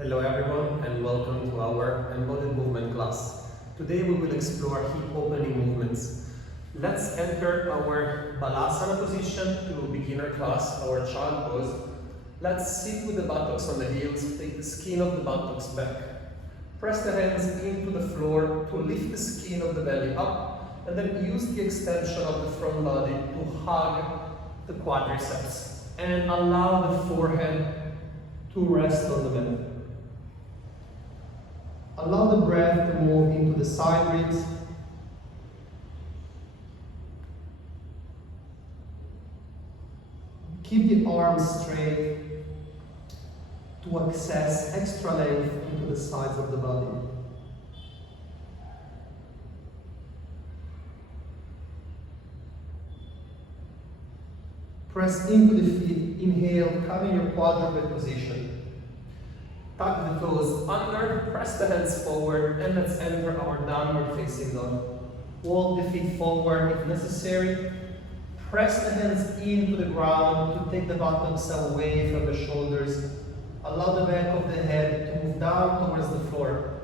Hello everyone and welcome to our embodied movement class. Today we will explore hip opening movements. Let's enter our Balasana position to begin our class, our child pose. Let's sit with the buttocks on the heels, take the skin of the buttocks back. Press the hands into the floor to lift the skin of the belly up and then use the extension of the front body to hug the quadriceps and allow the forehead to rest on the belly. Allow the breath to move into the side ribs. Keep the arms straight to access extra length into the sides of the body. Press into the feet. Inhale, come in your quadruped position. Tuck the toes under, press the hands forward, and let's enter our downward facing dog. Walk the feet forward if necessary. Press the hands into the ground to take the buttocks away from the shoulders. Allow the back of the head to move down towards the floor.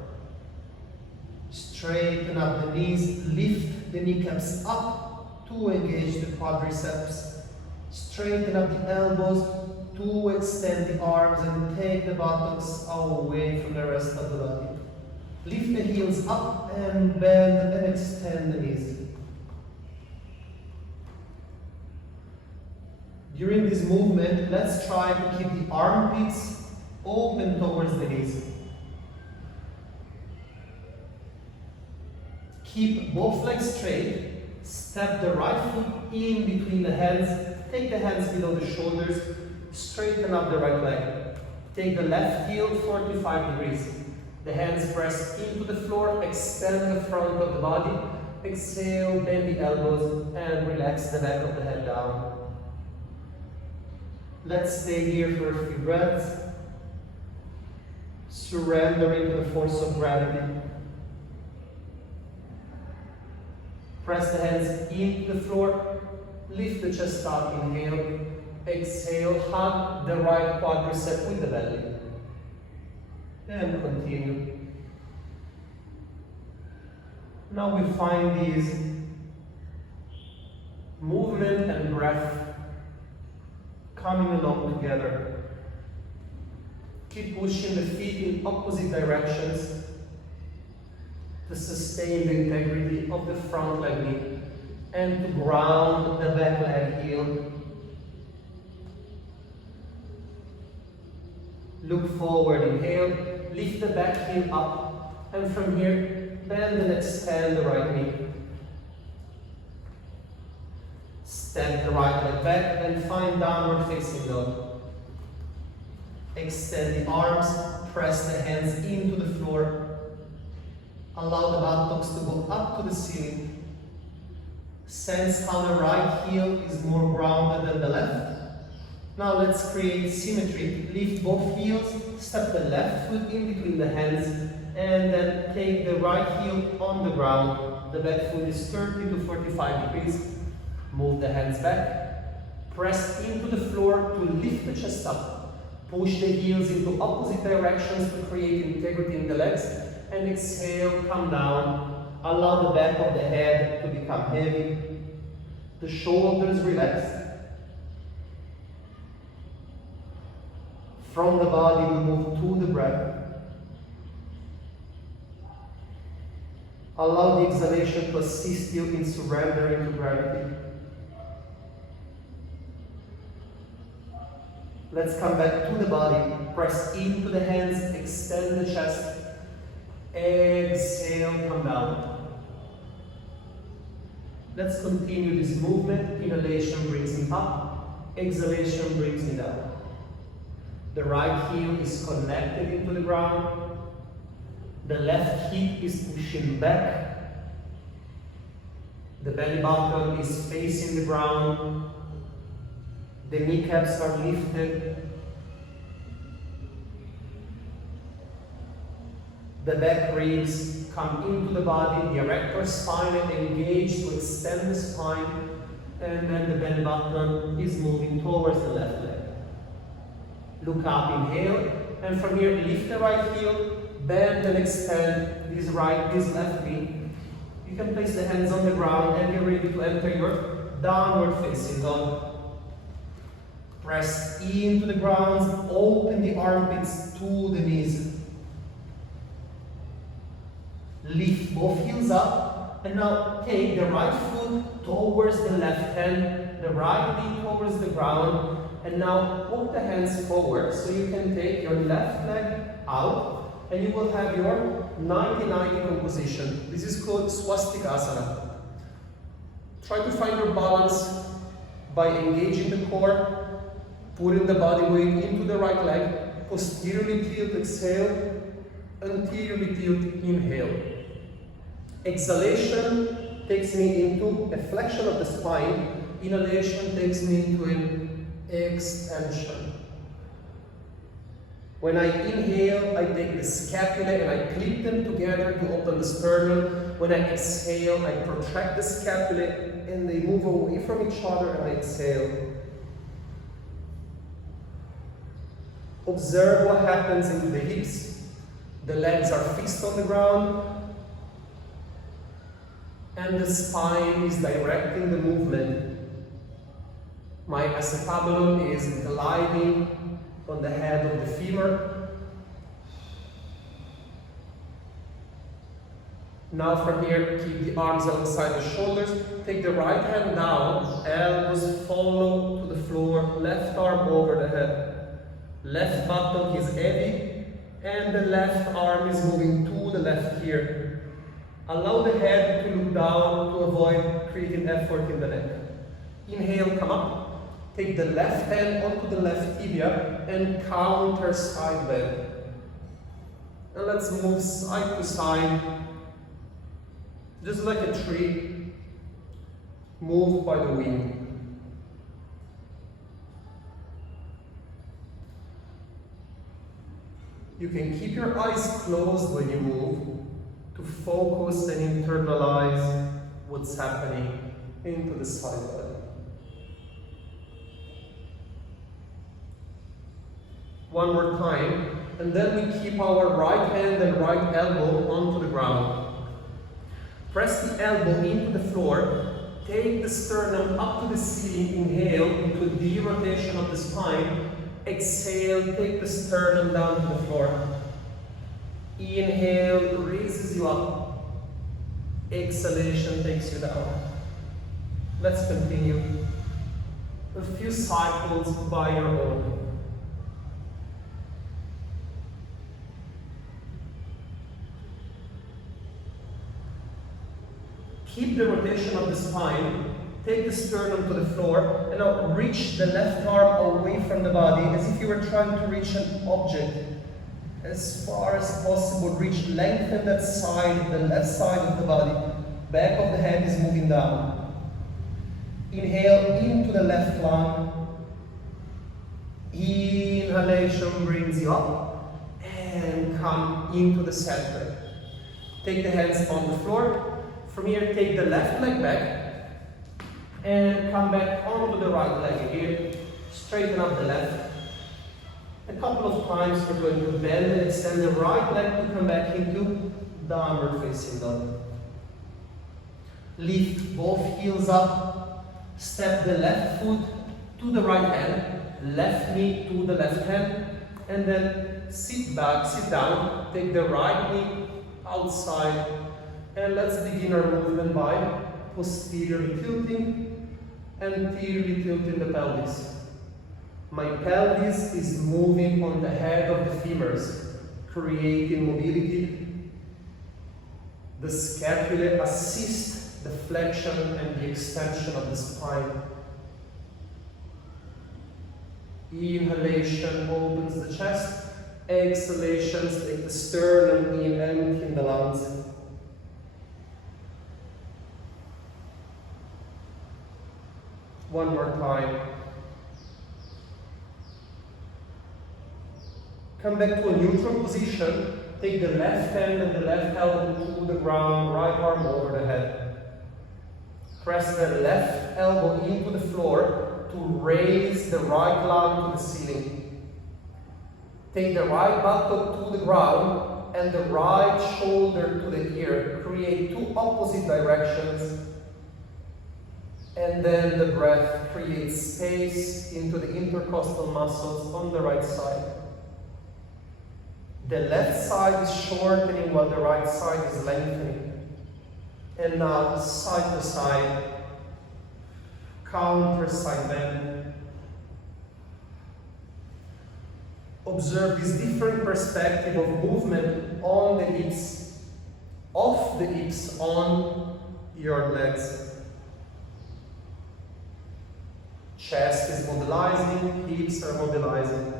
Straighten up the knees, lift the kneecaps up to engage the quadriceps. Straighten up the elbows to extend the arms and take the buttocks away from the rest of the body. Lift the heels up and bend and extend the knees. During this movement, let's try to keep the armpits open towards the knees. Keep both legs straight. Step the right foot in between the hands. Take the hands below the shoulders. Straighten up the right leg. Take the left heel 45 degrees. The hands press into the floor. Extend the front of the body. Exhale, bend the elbows and relax the back of the head down. Let's stay here for a few breaths. Surrendering to the force of gravity. Press the hands into the floor. Lift the chest up. Inhale. Exhale, hug the right quadricep with the belly. And continue. Now we find these movement and breath coming along together. Keep pushing the feet in opposite directions to sustain the integrity of the front leg knee and to ground the back leg heel. Look forward, inhale, lift the back heel up, and from here, bend and extend the right knee. Step the right leg back and find downward facing dog. Extend the arms, press the hands into the floor. Allow the buttocks to go up to the ceiling. Sense how the right heel is more grounded than the left. Now let's create symmetry. Lift both heels, step the left foot in between the hands, and then take the right heel on the ground. The back foot is 30 to 45 degrees. Move the hands back. Press into the floor to lift the chest up. Push the heels into opposite directions to create integrity in the legs. And exhale, come down. Allow the back of the head to become heavy. The shoulders relax. From the body, we move to the breath. Allow the exhalation to assist you in surrendering to gravity. Let's come back to the body. Press into the hands, extend the chest. Exhale, come down. Let's continue this movement. Inhalation brings me up. Exhalation brings me down. The right heel is connected into the ground. The left hip is pushing back. The belly button is facing the ground. The kneecaps are lifted. The back ribs come into the body. The erector spine is engaged to extend the spine. And then the belly button is moving towards the left leg. Look up, inhale, And from here, lift the right heel, bend and extend this left knee. You can place the hands on the ground and get ready to enter your downward facing dog. Press into the ground, open the armpits to the knees. Lift both heels up, and now take the right foot towards the left hand, the right knee towards the ground, and now walk the hands forward so you can take your left leg out, and you will have your 90-90 composition. This is called Swastikasana. Try to find your balance by engaging the core, putting the body weight into the right leg, posteriorly tilt, exhale, anteriorly tilt, inhale. Exhalation takes me into a flexion of the spine. Inhalation takes me into an extension. When I inhale, I take the scapula and I clip them together to open the sternum. When I exhale, I protract the scapula and they move away from each other and I exhale. Observe what happens into the hips. The legs are fixed on the ground and the spine is directing the movement. My acetabulum is gliding on the head of the femur. Now from here, keep the arms alongside the shoulders. Take the right hand down, elbows follow to the floor, left arm over the head. Left buttock is heavy, and the left arm is moving to the left here. Allow the head to look down to avoid creating effort in the neck. Inhale, come up. Take the left hand onto the left tibia and counter side bend. And let's move side to side, just like a tree, moved by the wind. You can keep your eyes closed when you move to focus and internalize what's happening into the side body. One more time, and then we keep our right hand and right elbow onto the ground. Press the elbow into the floor, take the sternum up to the ceiling, inhale into the rotation of the spine. Exhale, take the sternum down to the floor. Inhale, raises you up. Exhalation takes you down. Let's continue. A few cycles by your own. Keep the rotation of the spine. Take the sternum to the floor and now reach the left arm away from the body as if you were trying to reach an object. As far as possible, reach, lengthen that side, the left side of the body. Back of the head is moving down. Inhale into the left lung. Inhalation brings you up and come into the center. Take the hands on the floor. From here, take the left leg back and come back onto the right leg again. Straighten up the left. A couple of times we're going to bend and extend the right leg to come back into downward facing dog. Lift both heels up. Step the left foot to the right hand, left knee to the left hand, and then sit back, sit down. Take the right knee outside, and let's begin our movement by posteriorly tilting, anteriorly tilting the pelvis. My pelvis is moving on the head of the femurs, creating mobility. The scapula assists the flexion and the extension of the spine. Inhalation opens the chest. Exhalation, take the sternum in, emptying the lungs. One more time. Come back to a neutral position. Take the left hand and the left elbow to the ground, right arm over the head. Press the left elbow into the floor to raise the right lung to the ceiling. Take the right buttock to the ground and the right shoulder to the ear. Create two opposite directions. And then the breath creates space into the intercostal muscles on the right side. The left side is shortening while the right side is lengthening. And now side to side, counter side bend. Observe this different perspective of movement on the hips, off the hips, on your legs. Chest is mobilizing, hips are mobilizing.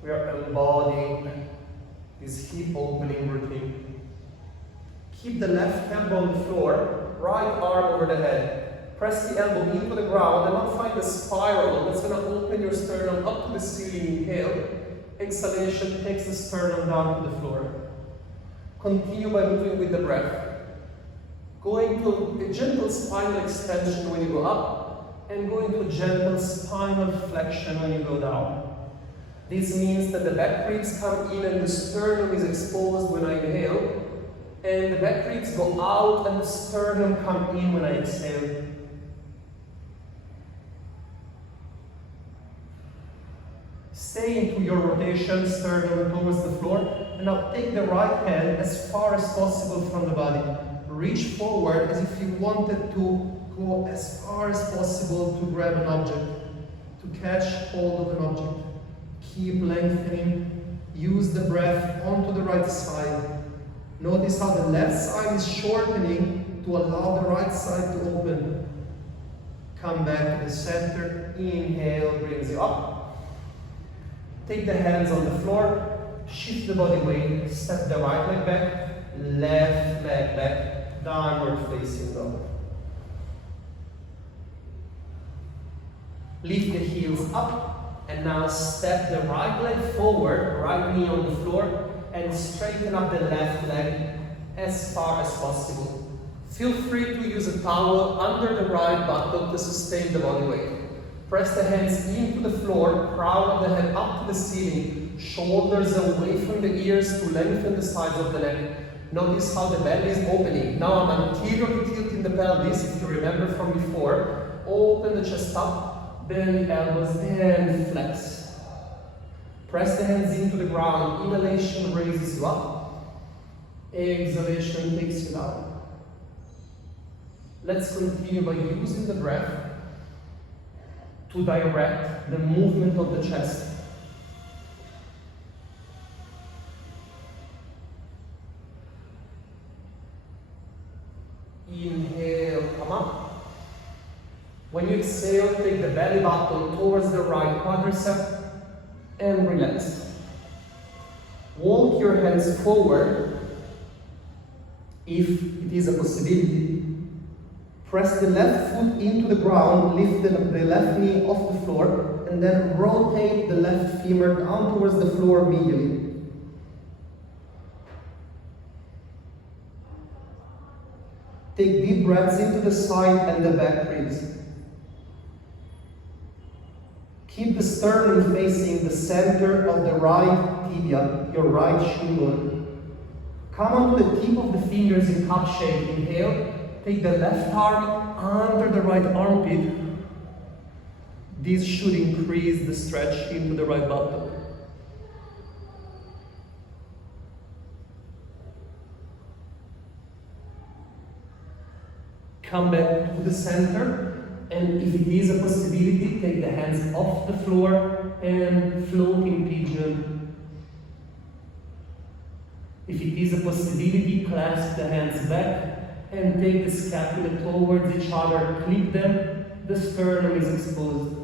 We are embodying this hip opening routine. Keep the left elbow on the floor, right arm over the head. Press the elbow into the ground and now find a spiral that's going to open your sternum up to the ceiling. Inhale. Exhalation takes the sternum down to the floor. Continue by moving with the breath. Going to a gentle spinal extension when you go up and going to gentle spinal flexion when you go down. This means that the back ribs come in and the sternum is exposed when I inhale, and the back ribs go out and the sternum come in when I exhale. Stay into your rotation, sternum towards the floor, and now take the right hand as far as possible from the body. Reach forward as if you wanted to go as far as possible to grab an object, to catch hold of an object. Keep lengthening. Use the breath onto the right side. Notice how the left side is shortening to allow the right side to open. Come back to the center. Inhale brings you up. Take the hands on the floor. Shift the body weight. Step the right leg back. Left leg back. Downward facing dog. Lift the heels up. And now step the right leg forward, right knee on the floor, and straighten up the left leg as far as possible. Feel free to use a towel under the right buttock to sustain the body weight. Press the hands into the floor, crown of the head up to the ceiling, shoulders away from the ears to lengthen the sides of the neck. Notice how the belly is opening. Now I'm anteriorly tilting the pelvis, if you remember from before. Open the chest up. Bend the elbows and flex. Press the hands into the ground. Inhalation raises you up. Exhalation takes you down. Let's continue by using the breath to direct the movement of the chest. Inhale, come up. When you exhale, take the belly button towards the right quadricep and relax. Walk your hands forward if it is a possibility. Press the left foot into the ground, lift the left knee off the floor, and then rotate the left femur down towards the floor medially. Take deep breaths into the side and the back ribs. Keep the sternum facing the center of the right tibia, your right shin bone. Come onto the tip of the fingers in cup shape. Inhale. Take the left arm under the right armpit. This should increase the stretch into the right buttock. Come back to the center. And if it is a possibility, take the hands off the floor and floating pigeon. If it is a possibility, clasp the hands back and take the scapula towards each other, clip them, the sternum is exposed.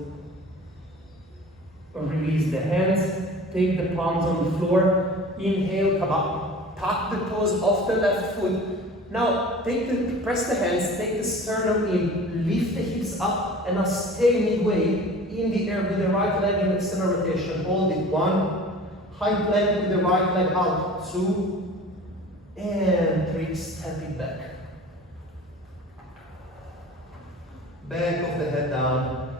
Release the hands, take the palms on the floor, inhale, come up, tuck the toes off the left foot. Now, press the hands, take the sternum in, lift the hips up, and now stay midway in the air with the right leg in external rotation. Hold it. 1, high plank with the right leg out. 2, and 3, step it back. Back of the head down.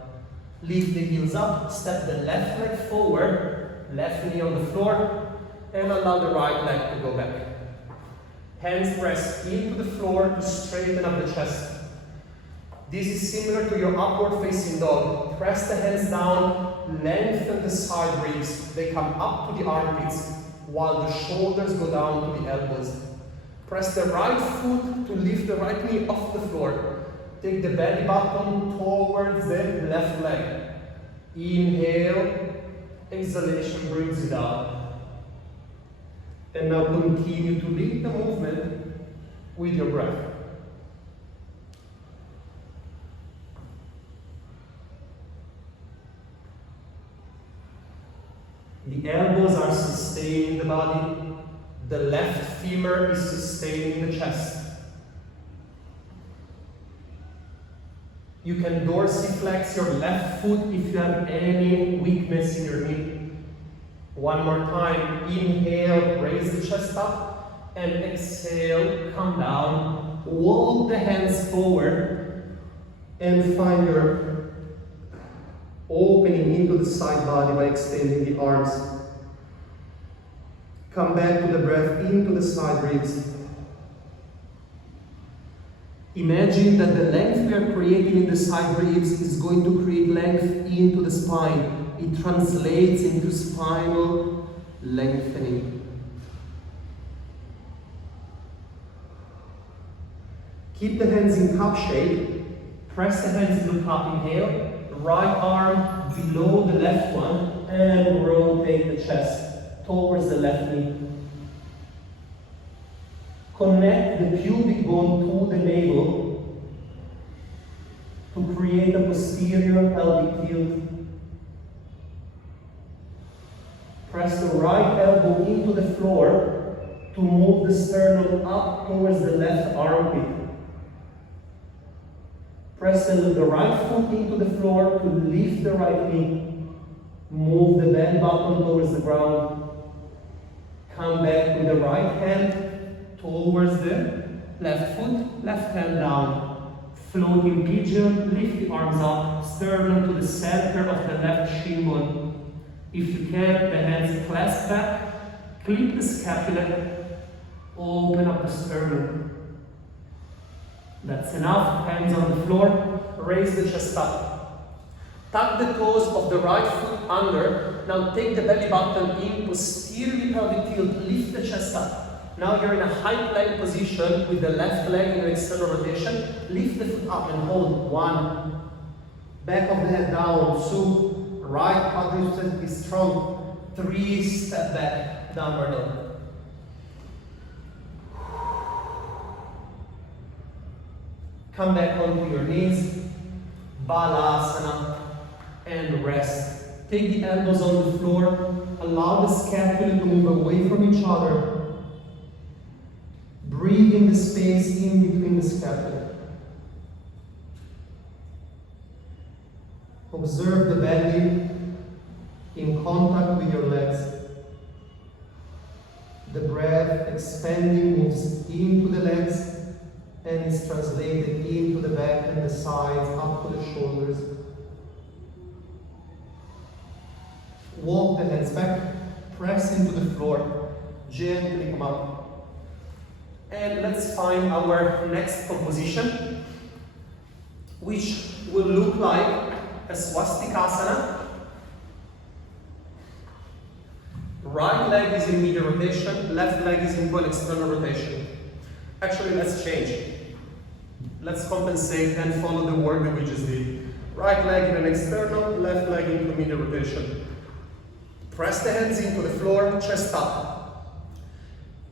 Lift the heels up, step the left leg forward, left knee on the floor, and allow the right leg to go back. Hands press into the floor to straighten up the chest. This is similar to your upward facing dog. Press the hands down, lengthen the side ribs. They come up to the armpits while the shoulders go down to the elbows. Press the right foot to lift the right knee off the floor. Take the belly button towards the left leg. Inhale, exhalation brings you down. And now continue to lead the movement with your breath. The elbows are sustaining the body. The left femur is sustaining the chest. You can dorsiflex your left foot if you have any weakness in your knee. One more time. Inhale, raise the chest up. And exhale, come down. Walk the hands forward. And find your opening into the side body by extending the arms. Come back to the breath into the side ribs. Imagine that the length we are creating in the side ribs is going to create length into the spine. It translates into spinal lengthening. Keep the hands in cup shape. Press the hands into cup. Inhale. Right arm below the left one and rotate the chest towards the left knee. Connect the pubic bone to the navel to create a posterior pelvic tilt. Press the right elbow into the floor to move the sternum up towards the left armpit. Press the right foot into the floor to lift the right knee. Move the belly button towards the ground. Come back with the right hand towards the left foot, left hand down. Floating pigeon, lift the arms up, sternum to the center of the left shin bone. If you can, the hands clasp back, clip the scapula, open up the sternum. That's enough. Hands on the floor. Raise the chest up. Tuck the toes of the right foot under. Now take the belly button in, posteriorly pelvic tilt. Lift the chest up. Now you're in a high plank position with the left leg in an external rotation. Lift the foot up and hold. 1. Back of the head down. 2. Right quadricep is strong. 3. Step back. Downward dog. Come back onto your knees, Balasana, and rest. Take the elbows on the floor, allow the scapula to move away from each other. Breathe in the space in between the scapula. Observe the belly in contact with your legs. The breath expanding moves into the legs and is translated into the back and the sides, up to the shoulders. Walk the hands back, press into the floor, gently come up. And let's find our next composition, which will look like a Swastikasana. Right leg is in medial rotation, left leg is in full external rotation. Actually, let's change. Let's compensate and follow the work that we just did. Right leg in an external, left leg into medial rotation. Press the hands into the floor, chest up.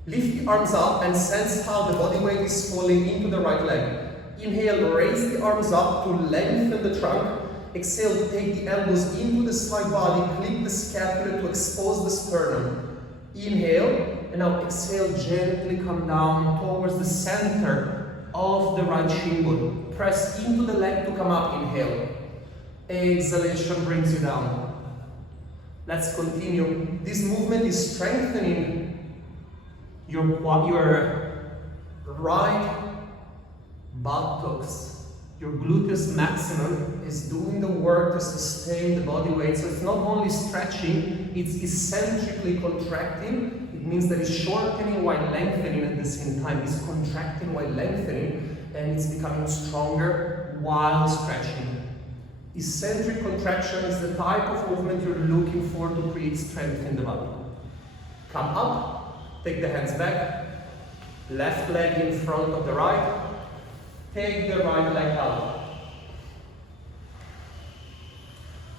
Lift the arms up and sense how the body weight is falling into the right leg. Inhale, raise the arms up to lengthen the trunk. Exhale, take the elbows into the side body, clip the scapula to expose the sternum. Inhale. And now exhale, gently come down towards the center of the right shin bone. Press into the leg to come up. Inhale. Exhalation brings you down. Let's continue. This movement is strengthening your right buttocks. Your gluteus maximum is doing the work to sustain the body weight. So it's not only stretching, it's eccentrically contracting. It means that it's shortening while lengthening at the same time. It's contracting while lengthening, and it's becoming stronger while stretching. Eccentric contraction is the type of movement you're looking for to create strength in the body. Come up, take the hands back, left leg in front of the right, take the right leg out.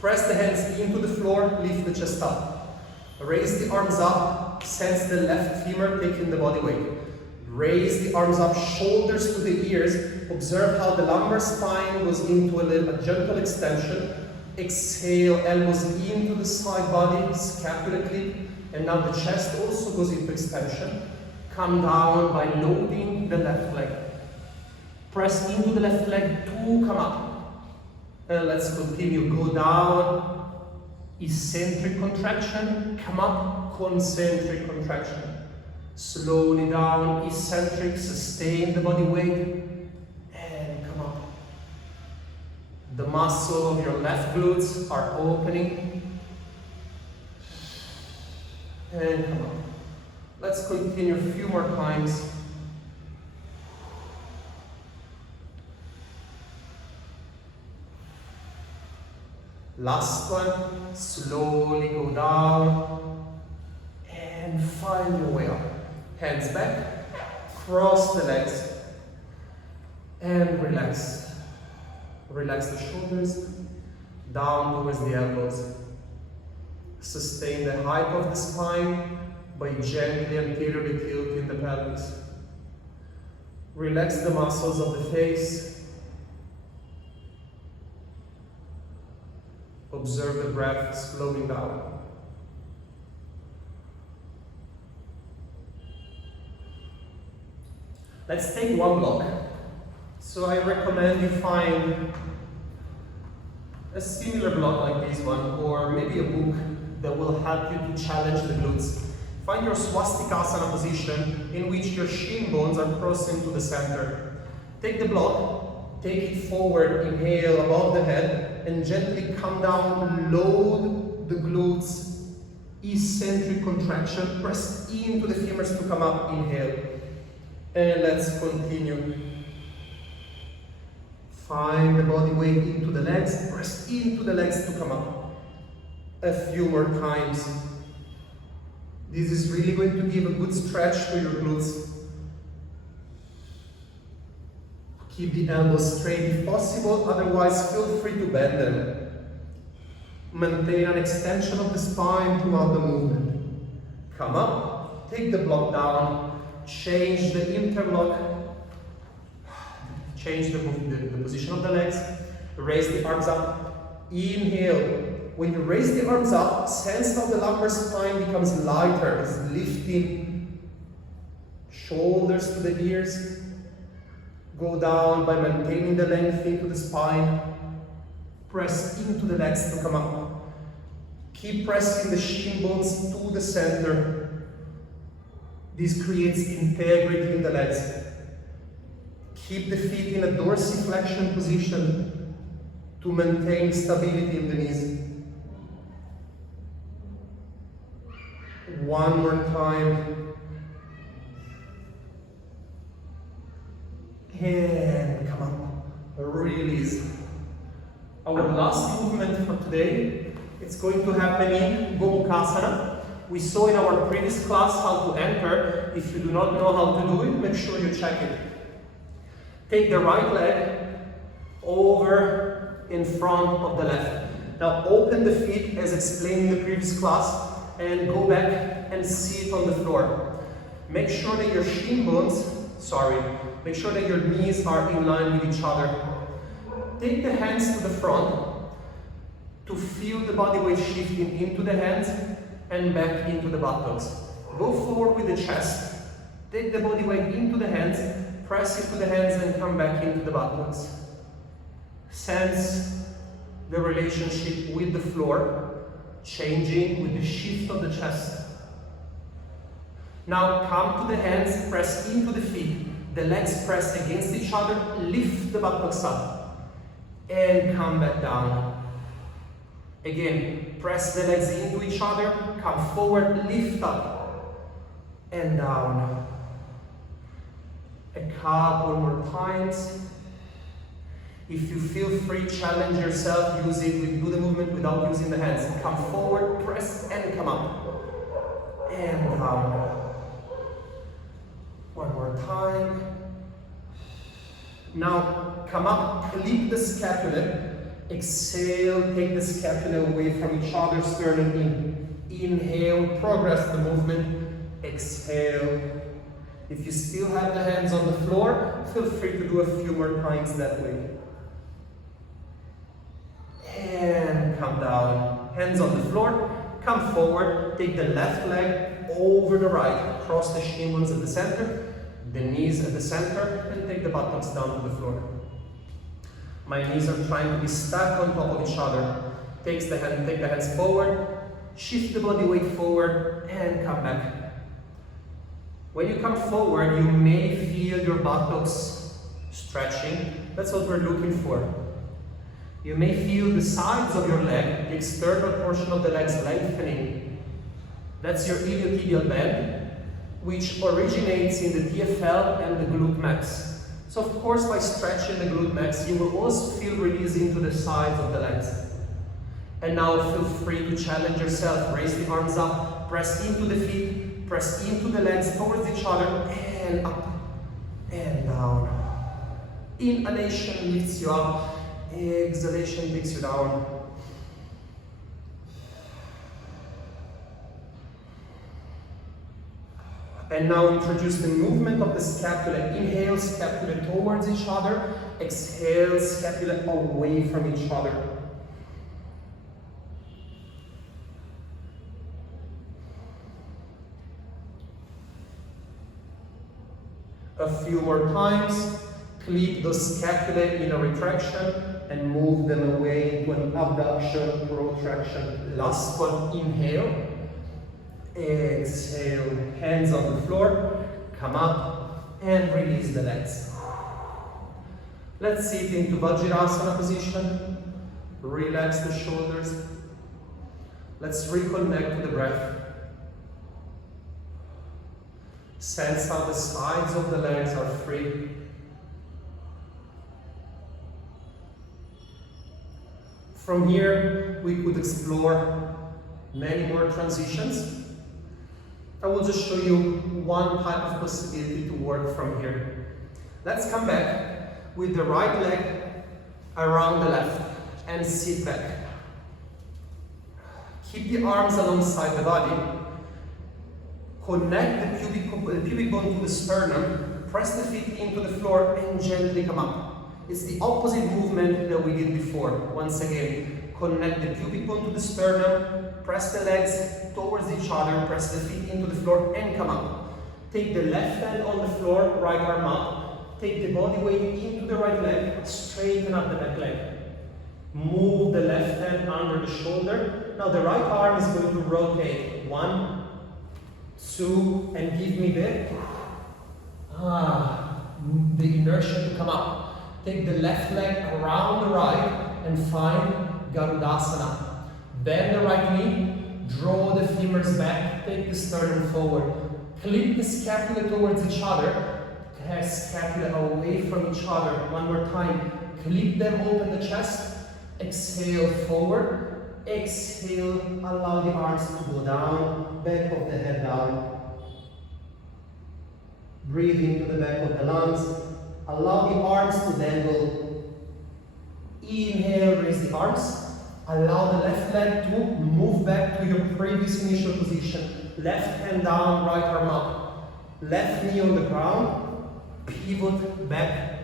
Press the hands into the floor, lift the chest up. Raise the arms up, sense the left femur taking the body weight. Raise the arms up, shoulders to the ears. Observe how the lumbar spine goes into a gentle extension. Exhale, elbows into the side body, scapula clip. And now the chest also goes into extension. Come down by loading the left leg. Press into the left leg to come up. And let's continue. Go down, eccentric contraction. Come up, concentric contraction. Slowly down, eccentric, sustain the body weight, and come up. The muscle of your left glutes are opening, and come up. Let's continue a few more times. Last one, slowly go down, and find your way up. Hands back, cross the legs, and relax. Relax the shoulders, down towards the elbows. Sustain the height of the spine by gently anteriorly tilting the pelvis. Relax the muscles of the face. Observe the breath slowing down. Let's take one block. So I recommend you find a similar block like this one, or maybe a book that will help you to challenge the glutes. Find your Swastikasana position in which your shin bones are crossing to the center. Take the block, take it forward, inhale above the head, and gently come down, load the glutes, eccentric contraction, press into the femurs to come up, inhale. And let's continue. Find the body weight into the legs, press into the legs to come up. A few more times. This is really going to give a good stretch to your glutes. Keep the elbows straight if possible, otherwise feel free to bend them. Maintain an extension of the spine throughout the movement. Come up, take the block down, change the interlock, change the position of the legs, raise the arms up, inhale. When you raise the arms up, sense how the lumbar spine becomes lighter, it's lifting. Shoulders to the ears. Go down by maintaining the length into the spine. Press into the legs to come up. Keep pressing the shin bones to the center. This creates integrity in the legs. Keep the feet in a dorsiflexion position to maintain stability in the knees. One more time. And come up. Release. Our last movement for today, it's going to happen in Gomukasana. We saw in our previous class how to enter. If you do not know how to do it, make sure you check it. Take the right leg over in front of the left. Now open the feet as explained in the previous class and go back and sit on the floor. Make sure that your shin bones, make sure that your knees are in line with each other. Take the hands to the front to feel the body weight shifting into the hands and back into the buttocks. Go forward with the chest. Take the body weight into the hands, press it to the hands and come back into the buttocks. Sense the relationship with the floor, changing with the shift of the chest. Now come to the hands, press into the feet. The legs press against each other, lift the buttocks up. and come back down. Again, press the legs into each other, come forward, lift up and down. A couple more times. If you feel free, challenge yourself, use it, do the movement without using the hands. Come forward, press and come up. And down. One more time. Now come up, clip the scapula. Exhale, take the scapula away from each other, sternum in. Inhale, progress the movement. Exhale. If you still have the hands on the floor, feel free to do a few more times that way. And come down. Hands on the floor. Come forward. Take the left leg over the right. Cross the shin bones at the center. The knees at the center. And take the buttocks down to the floor. My knees are trying to be stacked on top of each other. Take the hands forward. Shift the body weight forward. And come back. When you come forward, you may feel your buttocks stretching. That's what we're looking for. You may feel the sides of your leg, the external portion of the legs lengthening. That's your iliotibial bend, which originates in the TFL and the glute max. So of course, by stretching the glute max, you will also feel release into the sides of the legs. And now feel free to challenge yourself. Raise the arms up, press into the feet, press into the legs towards each other, and up and down. Inhalation lifts you up. Exhalation takes you down. And now introduce the movement of the scapula. Inhale, scapula towards each other. Exhale, scapula away from each other. A few more times. Clip the scapula in a retraction and move them away into an abduction, protraction. Last one, inhale. Exhale, hands on the floor. Come up and release the legs. Let's sit into Vajrasana position. Relax the shoulders. Let's reconnect to the breath. Sense how the sides of the legs are free. From here, we could explore many more transitions. I will just show you one type of possibility to work from here. Let's come back with the right leg around the left and sit back. Keep the arms alongside the body. Connect the pubic bone to the sternum. Press the feet into the floor and gently come up. It's the opposite movement that we did before. Once again, connect the pubic bone to the sternum, press the legs towards each other, press the feet into the floor and come up. Take the left hand on the floor, right arm up. Take the body weight into the right leg, straighten up the back leg. Move the left hand under the shoulder. Now the right arm is going to rotate. 1, 2, and give me the inertia to come up. Take the left leg around the right and find Garudasana. Bend the right knee, draw the femurs back, take the sternum forward. Clip the scapula towards each other, scapula away from each other. One more time. Clip them, open the chest. Exhale forward. Exhale, allow the arms to go down, back of the head down. Breathe into the back of the lungs. Allow the arms to dangle. Inhale, raise the arms. Allow the left leg to move back to your previous initial position. Left hand down, right arm up. Left knee on the ground. Pivot back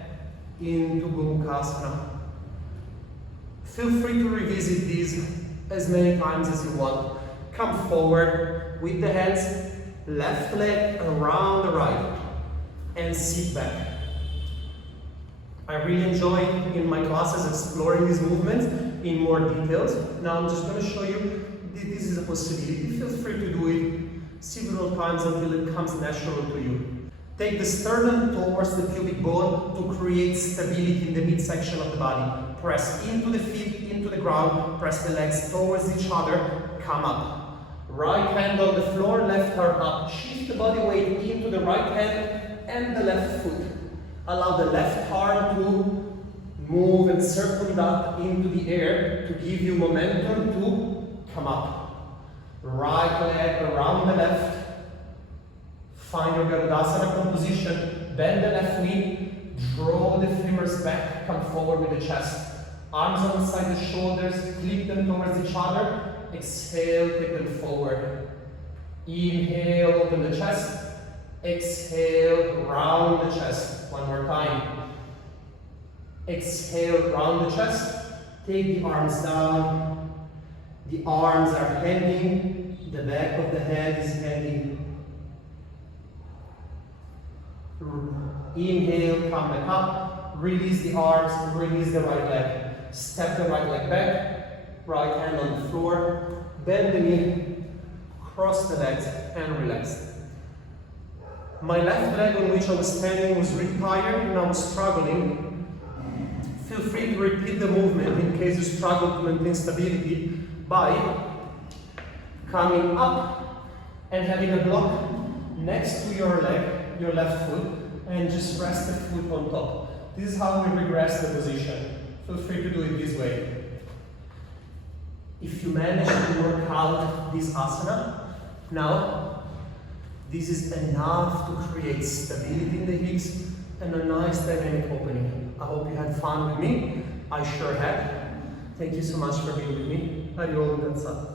into Gomukasana. Feel free to revisit these as many times as you want. Come forward with the hands, left leg around the right, and sit back. I really enjoy in my classes exploring these movements in more details. Now I'm just going to show you this is a possibility. Feel free to do it several times until it comes natural to you. Take the sternum towards the pubic bone to create stability in the midsection of the body. Press into the feet, into the ground. Press the legs towards each other. Come up. Right hand on the floor, left arm up. Shift the body weight into the right hand and the left foot. Allow the left arm to move and circumambulate into the air to give you momentum to come up. Right leg around the left. Find your Garudasana composition. Bend the left knee. Draw the femurs back. Come forward with the chest. Arms on the side of the shoulders. Clip them towards each other. Exhale, take them forward. Inhale, open the chest. Exhale, round the chest. One more time. Exhale, round the chest. Take the arms down. The arms are bending. The back of the head is bending. Inhale, come back up. Release the arms, release the right leg. Step the right leg back. Right hand on the floor. Bend the knee. Cross the legs and relax. My left leg on which I was standing was really tired and I was struggling. Feel free to repeat the movement in case you struggle to maintain stability by coming up and having a block next to your leg, your left foot, and just rest the foot on top. This is how we regress the position. Feel free to do it this way. If you manage to work out this asana, now this is enough to create stability in the hips and a nice dynamic opening. I hope you had fun with me. I sure had. Thank you so much for being with me. Gomukasana.